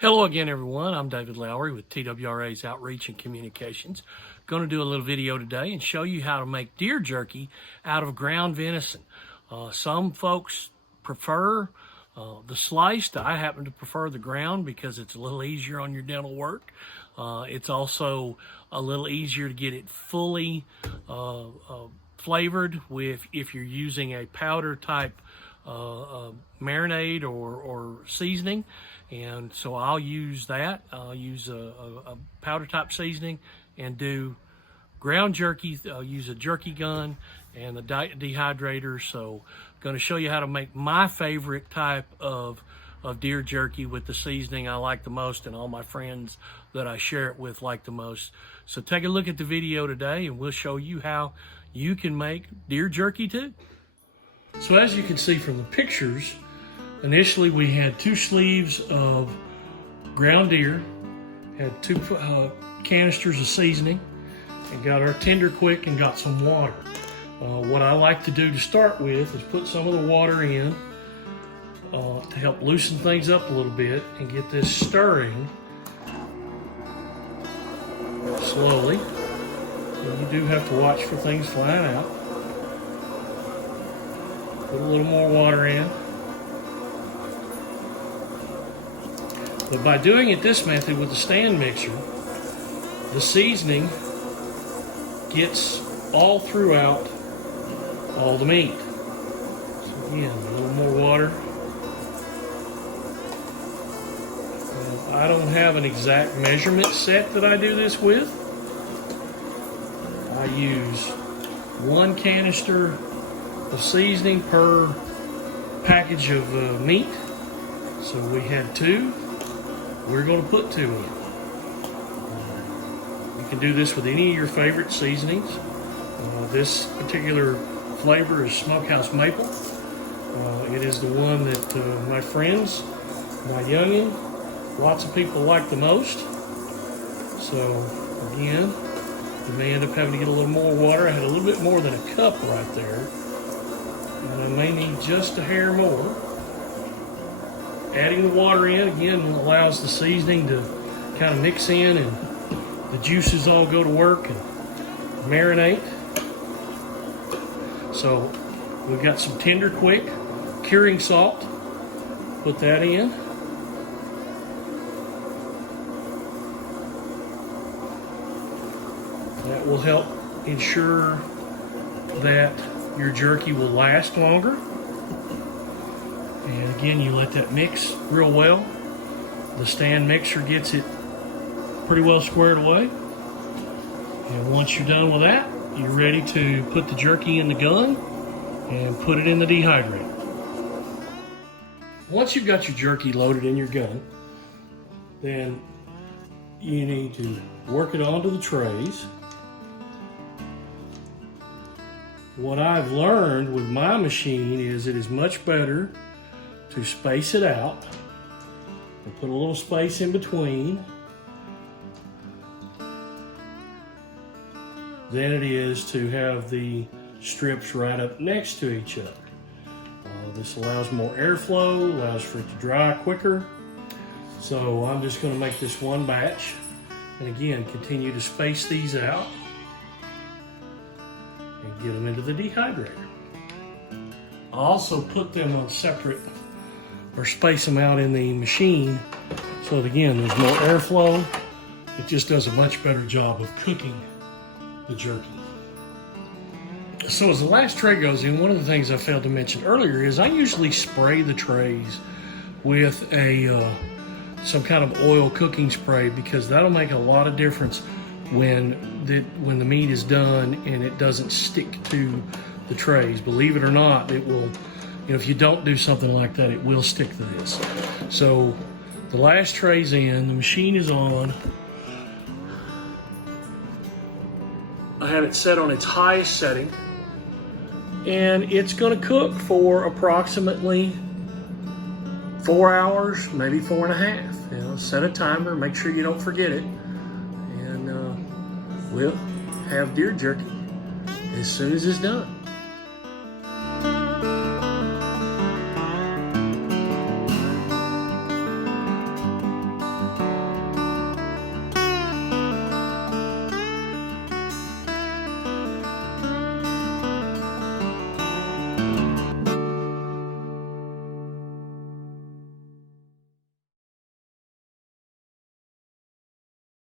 Hello again, everyone. I'm David Lowrie with TWRA's Outreach and Communications. Going to do a little video today and show you how to make deer jerky out of ground venison. Some folks prefer the sliced. I happen to prefer the ground because it's a little easier on your dental work. It's also a little easier to get it fully flavored if you're using a powder type marinade or seasoning. And so I'll use that. I'll use a powder type seasoning and do ground jerky. I'll use a jerky gun and a dehydrator. So I'm going to show you how to make my favorite type of deer jerky with the seasoning I like the most, and all my friends that I share it with like the most. So take a look at the video today and we'll show you how you can make deer jerky too. So as you can see from the pictures, initially we had 2 sleeves of ground deer, had 2 canisters of seasoning, and got our tender quick and got some water. What I like to do to start with is put some of the water in to help loosen things up a little bit and get this stirring slowly. And you do have to watch for things flying out. Put a little more water in. But by doing it this method with the stand mixer, the seasoning gets all throughout all the meat. So again, a little more water. I don't have an exact measurement set that I do this with. I use 1 canister of seasoning per package of meat. So we had 2. We're going to put 2 in. You can do this with any of your favorite seasonings. This particular flavor is Smokehouse Maple. It is the one that my friends, my youngin, lots of people like the most. So again, you may end up having to get a little more water. I had a little bit more than a cup right there. And I may need just a hair more. Adding the water in, again, allows the seasoning to kind of mix in and the juices all go to work and marinate. So we've got some tender quick curing salt. Put that in. That will help ensure that your jerky will last longer. And again, you let that mix real well. The stand mixer gets it pretty well squared away. And once you're done with that, you're ready to put the jerky in the gun and put it in the dehydrator. Once you've got your jerky loaded in your gun, then you need to work it onto the trays. What I've learned with my machine is it is much better to space it out and put a little space in between than it is to have the strips right up next to each other. This allows more airflow, allows for it to dry quicker. So I'm just going to make this one batch, and again, continue to space these out and get them into the dehydrator. I also put them on separate, or space them out in the machine so that, again, there's more airflow. It just does a much better job of cooking the jerky. So as the last tray goes in, one of the things I failed to mention earlier is I usually spray the trays with some kind of oil cooking spray, because that'll make a lot of difference when the meat is done and it doesn't stick to the trays. Believe it or not, it will. If you don't do something like that, it will stick to this. So the last tray's in, the machine is on. I have it set on its highest setting, and it's going to cook for approximately 4 hours, maybe 4.5. Set a timer, make sure you don't forget it, and we'll have deer jerky as soon as it's done.